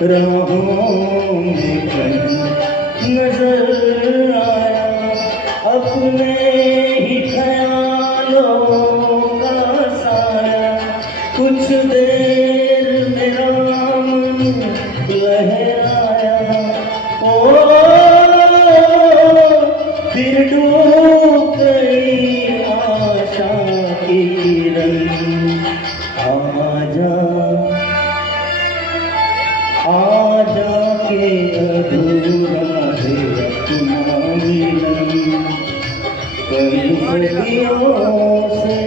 राहों में कहीं नजर आया, अपने ही ख्यालों का साया। कुछ देर मेरा मन लहराया, ओ फिर डूब गई आशा की किरण। आजा के अधूरा है अपना मिलन, कई सदियों से।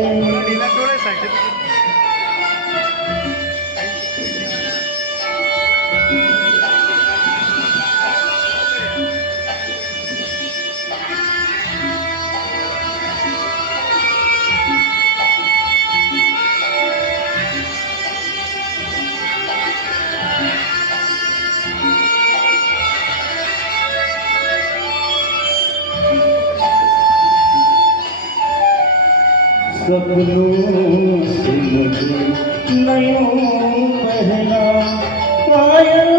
सपनों से मुझे नयों पहला, पायल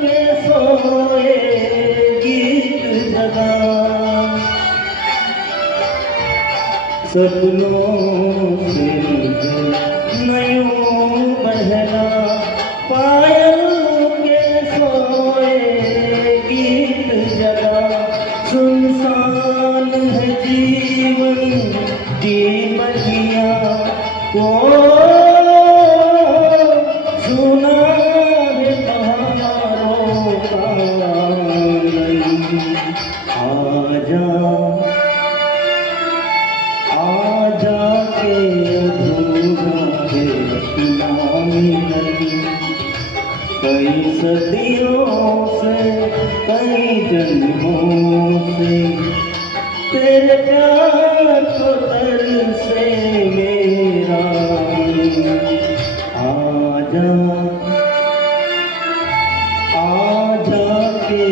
के सोए गीत जगा। सपनों से मुझे नयों पहला, पायल के सोए गीत जगा। सुनसान है जीवन की बगिया, को सुना है पहाड़ों का आजा के अधूरा है अपना मिलन, कई सदियों से कई जन्मों से तेरे प्यार को तरसे मेरा। आजा के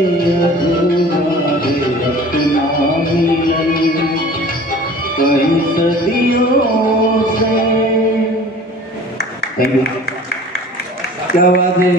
अधूरा है अपना मिलन, कई सदियों से। Thank you. क्या बात है।